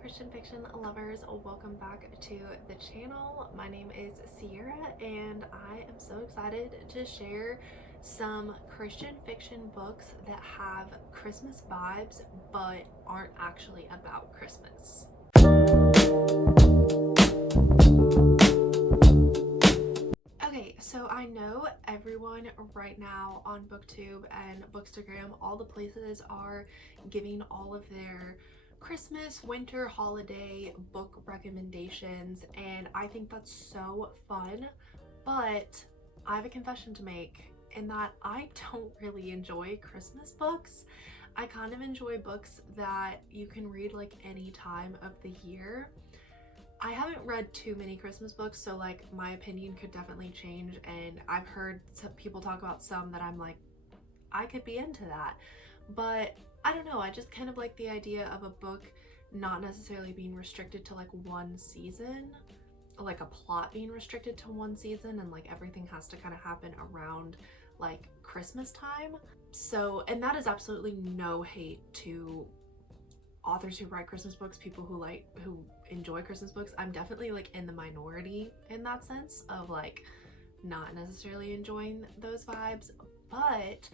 Christian fiction lovers, welcome back to the channel. My name is Sierra and I am so excited to share some Christian fiction books that have Christmas vibes but aren't actually about Christmas. Okay, so I know everyone right now on BookTube and Bookstagram, all the places are giving all of their Christmas, winter, holiday book recommendations, and I think that's so fun, but I have a confession to make in that I don't really enjoy Christmas books. I kind of enjoy books that you can read like any time of the year. I haven't read too many Christmas books, so like my opinion could definitely change, and I've heard some people talk about some that I'm like, I could be into that. But I don't know, I just kind of like the idea of a book not necessarily being restricted to like one season, like a plot being restricted to one season, and like everything has to kind of happen around like Christmas time. So, and that is absolutely no hate to authors who write Christmas books, people who enjoy Christmas books. I'm definitely like in the minority in that sense of like not necessarily enjoying those vibes, but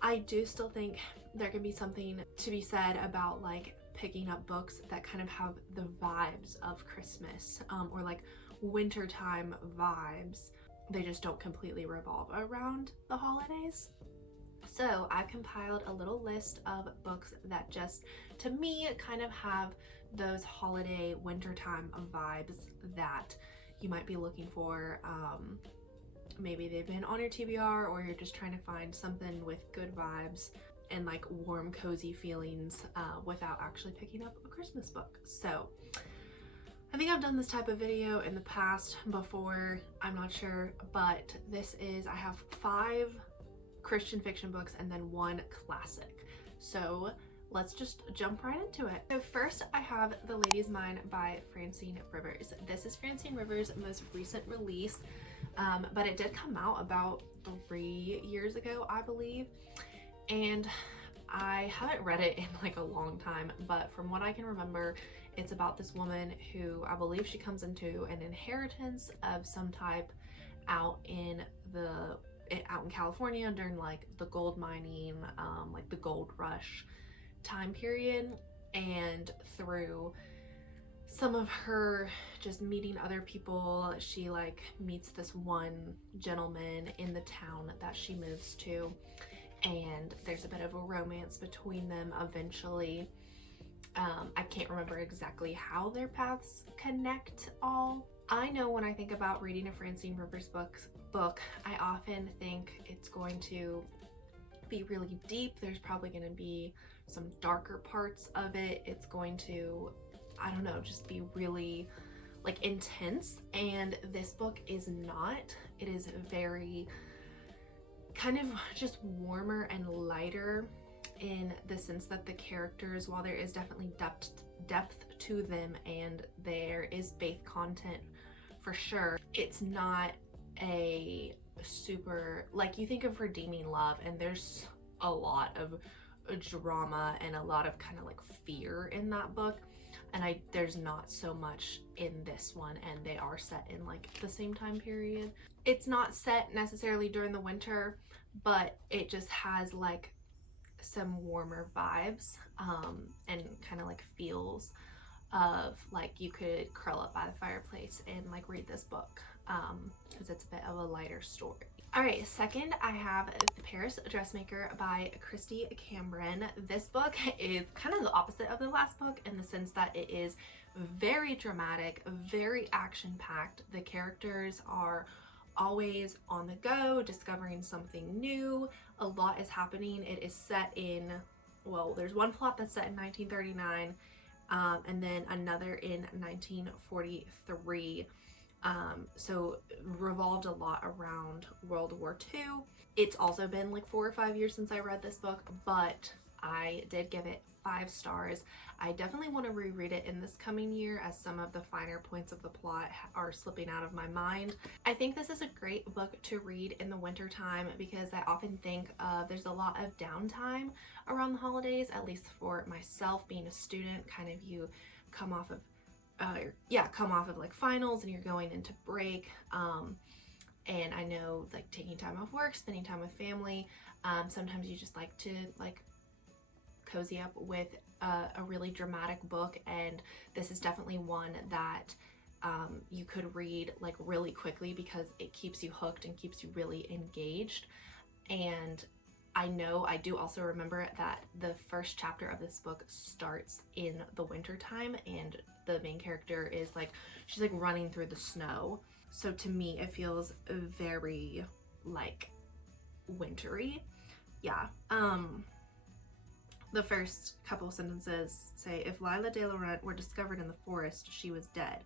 I do still think there can be something to be said about like picking up books that kind of have the vibes of Christmas, or like wintertime vibes. They just don't completely revolve around the holidays. So I've compiled a little list of books that just, to me, kind of have those holiday wintertime vibes that you might be looking for. Maybe they've been on your TBR, or you're just trying to find something with good vibes and like warm, cozy feelings without actually picking up a Christmas book. So I think I've done this type of video in the past before, I'm not sure, but I have 5 Christian fiction books and then 1 classic. So let's just jump right into it. So first I have The Lady's Mind by Francine Rivers. This is Francine Rivers' most recent release, but it did come out about 3 years ago, I believe. And I haven't read it in like a long time, but from what I can remember, it's about this woman who, I believe she comes into an inheritance of some type out in California during like the gold mining, like the gold rush time period, and through some of her just meeting other people, she like meets this one gentleman in the town that she moves to, and there's a bit of a romance between them eventually. I can't remember exactly how their paths connect all. I know when I think about reading a Francine Rivers book, I often think it's going to be really deep. There's probably going to be some darker parts of it. It's going to, I don't know, just be really like intense. And this book is not. It is very kind of just warmer and lighter in the sense that the characters, while there is definitely depth to them and there is faith content for sure, it's not a super, like you think of Redeeming Love and there's a lot of drama and a lot of kind of like fear in that book, and there's not so much in this one, and they are set in like the same time period. It's not set necessarily during the winter, but it just has like some warmer vibes, and kind of like feels of like you could curl up by the fireplace and like read this book, because it's a bit of a lighter story. All right, second I have The Paris Dressmaker by Christy Cameron. This book is kind of the opposite of the last book in the sense that it is very dramatic, very action-packed. The characters are always on the go, discovering something new. A lot is happening. It is set in, well, there's one plot that's set in 1939, and then another in 1943. So revolved a lot around World War II. It's also been like 4 or 5 years since I read this book, but I did give it 5 stars. I definitely want to reread it in this coming year as some of the finer points of the plot are slipping out of my mind. I think this is a great book to read in the winter time because I often think there's a lot of downtime around the holidays, at least for myself being a student. Kind of you come off of like finals and you're going into break. And I know like taking time off work, spending time with family, sometimes you just like to like cozy up with a really dramatic book, and this is definitely one that you could read like really quickly because it keeps you hooked and keeps you really engaged. And I do also remember that the first chapter of this book starts in the winter time, and the main character is like, she's like running through the snow. So to me, it feels very like wintry. Yeah. The first couple sentences say, if Lila de Laurent were discovered in the forest, she was dead.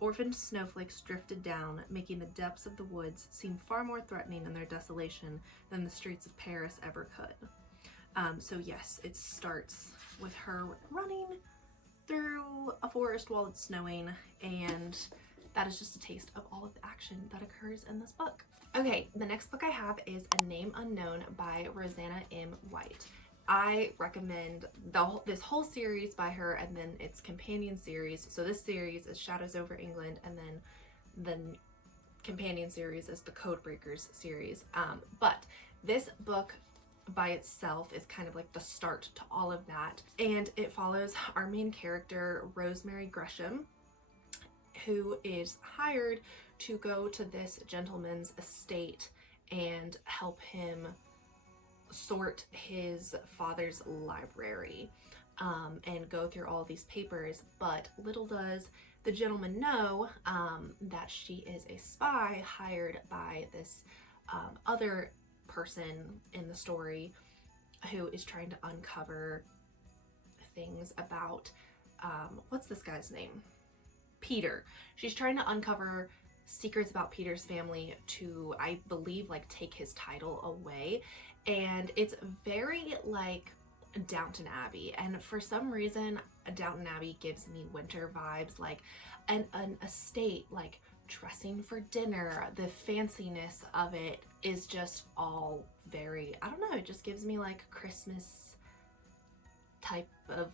Orphaned snowflakes drifted down, making the depths of the woods seem far more threatening in their desolation than the streets of Paris ever could. So yes, it starts with her running through a forest while it's snowing, and that is just a taste of all of the action that occurs in this book. Okay, the next book I have is A Name Unknown by Rosanna M. White. I recommend this whole series by her, and then its companion series. So this series is Shadows Over England, and then the companion series is the Codebreakers series. But this book by itself is kind of like the start to all of that, and it follows our main character, Rosemary Gresham, who is hired to go to this gentleman's estate and help him sort his father's library and go through all these papers. But little does the gentleman know that she is a spy hired by this other person in the story who is trying to uncover things about what's this guy's name? Peter. She's trying to uncover secrets about Peter's family to, I believe, like take his title away. And it's very like Downton Abbey, and for some reason Downton Abbey gives me winter vibes, like an estate, like dressing for dinner. The fanciness of it is just all very, I don't know, it just gives me like Christmas type of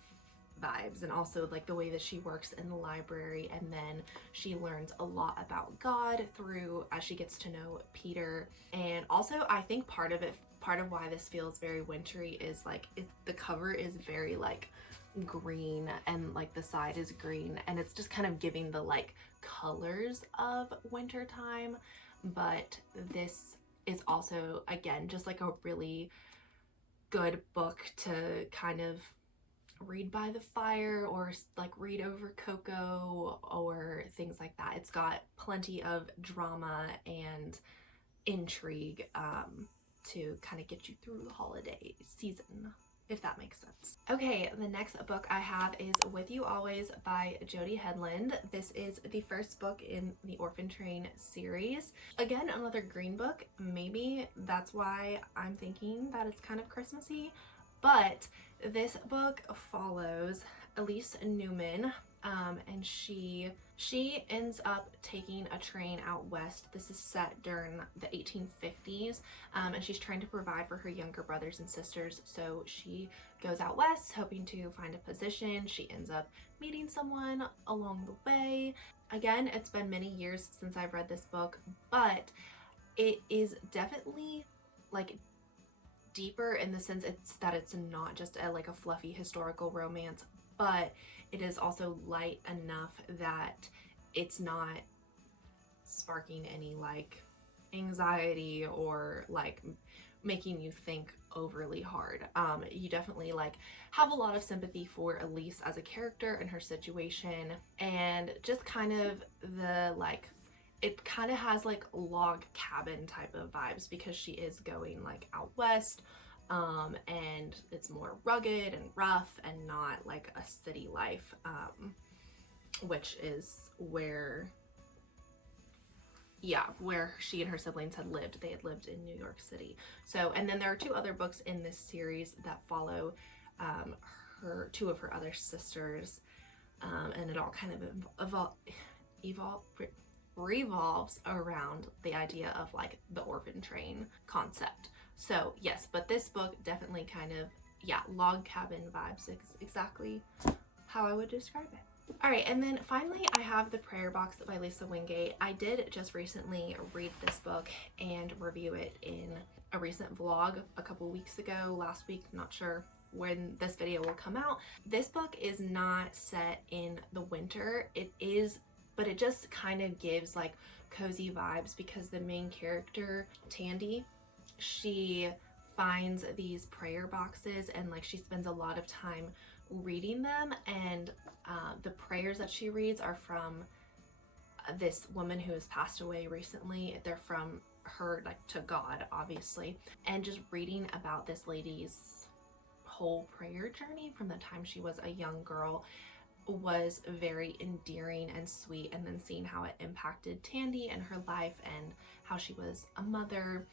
vibes. And also like the way that she works in the library, and then she learns a lot about God through as she gets to know Peter. And also I think part of why this feels very wintry is like the cover is very like green, and like the side is green, and it's just kind of giving the like colors of winter time. But this is also, again, just like a really good book to kind of read by the fire, or like read over cocoa or things like that. It's got plenty of drama and intrigue to kind of get you through the holiday season, if that makes sense. Okay, the next book I have is With You Always by Jody Headland. This is the first book in the Orphan Train series. Again, another green book. Maybe that's why I'm thinking that it's kind of Christmassy, but this book follows Elise Newman, and she ends up taking a train out west. This is set during the 1850s, and she's trying to provide for her younger brothers and sisters. So she goes out west hoping to find a position. She ends up meeting someone along the way. Again, it's been many years since I've read this book, but it is definitely like deeper in the sense that it's not just like a fluffy historical romance, but it is also light enough that it's not sparking any like anxiety or like making you think overly hard. You definitely like have a lot of sympathy for Elise as a character and her situation, and just kind of the like, it kind of has like log cabin type of vibes because she is going like out west, and it's more rugged and rough and not like a city life, which is where she and her siblings had lived. They had lived in New York City. So, and then there are 2 other books in this series that follow two of her other sisters, and it all kind of revolves around the idea of like the orphan train concept. So yes, but this book definitely kind of, yeah, log cabin vibes is exactly how I would describe it. All right, and then finally I have The Prayer Box by Lisa Wingate. I did just recently read this book and review it in a recent vlog a couple weeks ago, last week, not sure when this video will come out. This book is not set in the winter. It is, but it just kind of gives like cozy vibes because the main character, Tandy, she finds these prayer boxes and like she spends a lot of time reading them, and the prayers that she reads are from this woman who has passed away recently. They're from her, like, to God, obviously, and just reading about this lady's whole prayer journey from the time she was a young girl was very endearing and sweet, and then seeing how it impacted Tandy and her life and how she was a mother,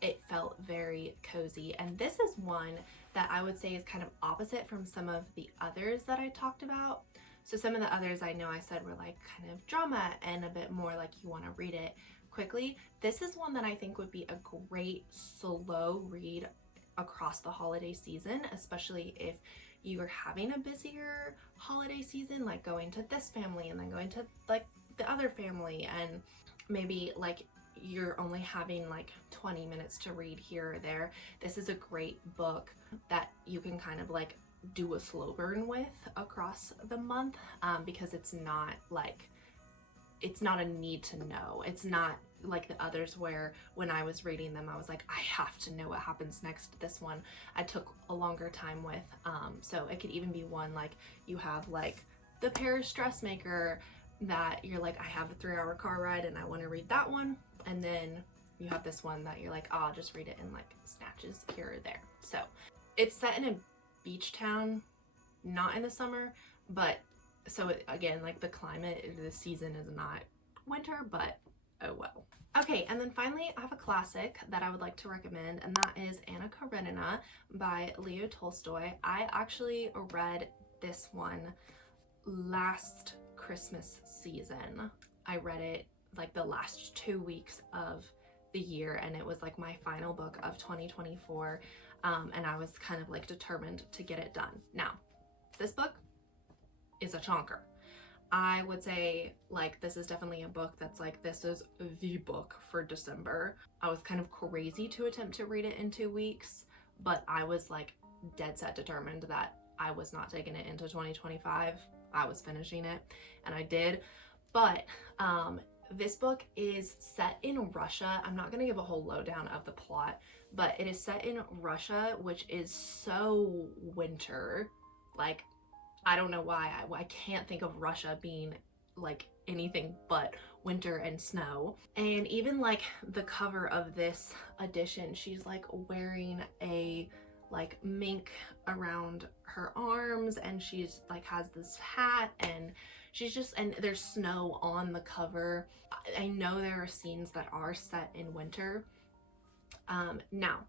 it felt very cozy. And this is one that I would say is kind of opposite from some of the others that I talked about. So some of the others I know I said were like kind of drama and a bit more like you want to read it quickly. This is one that I think would be a great slow read across the holiday season, especially if you are having a busier holiday season, like going to this family and then going to like the other family, and maybe like you're only having like 20 minutes to read here or there. This is a great book that you can kind of like do a slow burn with across the month, because it's not a need to know. It's not like the others where when I was reading them I was like, I have to know what happens next. This one I took a longer time with, so it could even be one like you have like the Paris Dressmaker that you're like, I have a 3-hour car ride and I want to read that one, and then you have this one that you're like, oh, I'll just read it in like snatches here or there. So it's set in a beach town, not in the summer, but so again, like the climate, the season is not winter, but oh well. Okay, and then finally I have a classic that I would like to recommend, and that is Anna Karenina by Leo Tolstoy. I actually read this one last Christmas season. I read it like the last 2 weeks of the year, and it was like my final book of 2024, and I was kind of like determined to get it done. Now, this book is a chonker. I would say like this is definitely a book that's like, this is the book for December. I was kind of crazy to attempt to read it in 2 weeks, but I was like dead set determined that I was not taking it into 2025. I was finishing it, and I did. But this book is set in Russia. I'm not going to give a whole lowdown of the plot, but it is set in Russia, which is so winter. Like, I don't know why. I can't think of Russia being like anything but winter and snow. And even like the cover of this edition, she's like wearing a like mink around her arms, and she's like has this hat, and she's just, and there's snow on the cover. I know there are scenes that are set in winter. Now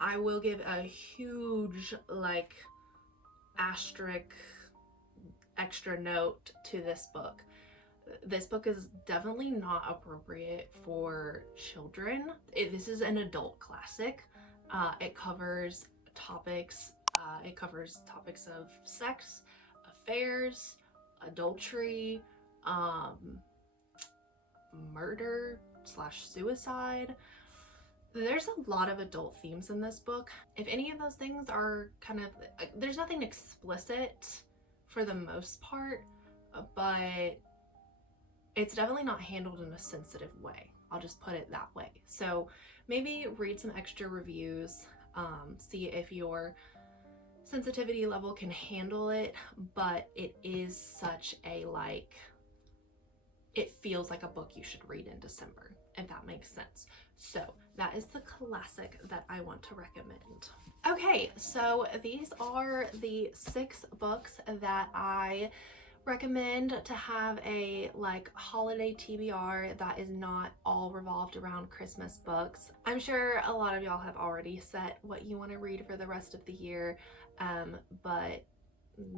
I will give a huge like asterisk extra note to this book. This book is definitely not appropriate for children. This is an adult classic. It covers topics of sex, affairs, adultery, murder / suicide. There's a lot of adult themes in this book. If any of those things are kind of, there's nothing explicit for the most part, but it's definitely not handled in a sensitive way. I'll just put it that way. So maybe read some extra reviews, see if your sensitivity level can handle it, but it is such a like, it feels like a book you should read in December, if that makes sense. So that is the classic that I want to recommend. Okay, so these are the 6 books that I recommend to have a like holiday TBR that is not all revolved around Christmas books. I'm sure a lot of y'all have already set what you want to read for the rest of the year. but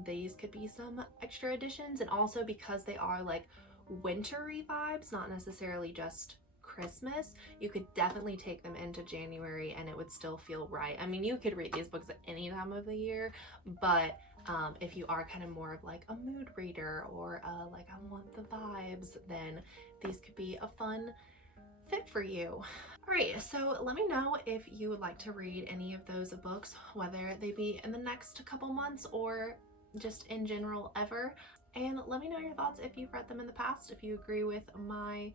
these could be some extra additions. And also because they are like wintry vibes, not necessarily just Christmas, you could definitely take them into January and it would still feel right. I mean, you could read these books at any time of the year, but if you are kind of more of like a mood reader or like I want the vibes, then these could be a fun fit for you. Alright, so let me know if you would like to read any of those books, whether they be in the next couple months or just in general ever. And let me know your thoughts if you've read them in the past, if you agree with my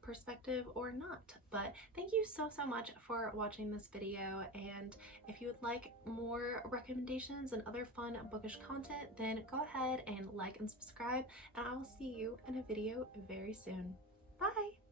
perspective or not. But thank you so much for watching this video, and if you would like more recommendations and other fun bookish content, then go ahead and like and subscribe, and I will see you in a video very soon. Bye!